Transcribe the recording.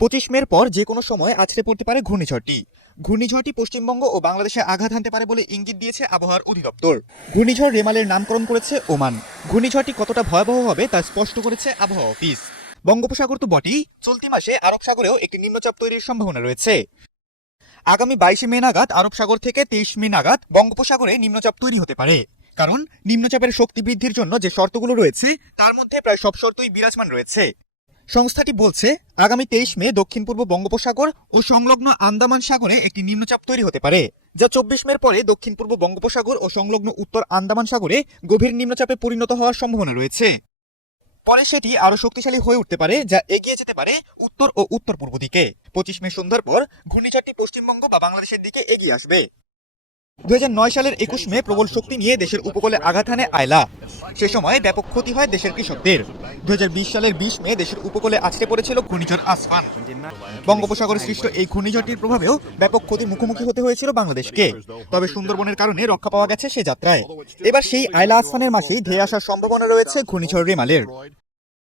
25 মের পর যে কোনো সময় আছড়ে পড়তে পারে ঘূর্ণিঝড়টি পশ্চিমবঙ্গ ও বাংলাদেশে আঘাত হানতে পারে বলে ইঙ্গিত দিয়েছে আবহাওয়ার অধিদপ্তর। ঘূর্ণিঝড় রেমালের নামকরণ করেছে ওমান। ঘূর্ণিঝড়টি কতটা ভয়াবহ হবে তা স্পষ্ট করেছে আবহাওয়া অফিস। বঙ্গোপসাগর তো বটেই, চলতি মাসে আরব সাগরেও একটি নিম্নচাপ তৈরির সম্ভাবনা রয়েছে। আগামী 22 মে নাগাদ আরব সাগর থেকে 23 মে নাগাদ বঙ্গোপসাগরে নিম্নচাপ তৈরি হতে পারে। কারণ নিম্নচাপের শক্তি বৃদ্ধির জন্য যে শর্তগুলো রয়েছে তার মধ্যে প্রায় সব শর্তই বিরাজমান রয়েছে। সংস্থাটি বলছে আগামী 23 মে দক্ষিণ পূর্ব বঙ্গোপসাগর ও সংলগ্ন আন্দামান সাগরে একটি নিম্নচাপ তৈরি হতে পারে, যা 24 মের পরে দক্ষিণ পূর্ব বঙ্গোপসাগর ও সংলগ্ন উত্তর আন্দামান সাগরে গভীর নিম্নচাপে পরিণত হওয়ার সম্ভাবনা রয়েছে। পরে সেটি আরো শক্তিশালী হয়ে উঠতে পারে, যা এগিয়ে যেতে পারে উত্তর ও উত্তর পূর্ব দিকে। 25 মে সন্ধ্যার পর ঘূর্ণিঝড়টি পশ্চিমবঙ্গ বা বাংলাদেশের দিকে এগিয়ে আসবে। 2009 সালের 21 মে প্রবল শক্তি নিয়ে দেশের উপকূলে আঘাত হানে আয়লা। সে সময় ব্যাপক ক্ষতি হয় দেশের কৃষকদের। 2020 সালের 20 মে দেশের উপকূলে আছড়ে পড়েছিল ঘূর্ণিঝড় আসফান। বঙ্গোপসাগরে সৃষ্ট এই ঘূর্ণিঝড়টির প্রভাবেও ব্যাপক ক্ষতির মুখোমুখি হতে হয়েছিল বাংলাদেশকে। তবে সুন্দরবনের কারণে রক্ষা পাওয়া গেছে সে যাত্রায়। এবার সেই আয়লা আসফানের মাসেই ধেয়ে আসার সম্ভাবনা রয়েছে ঘূর্ণিঝড় রেমালের।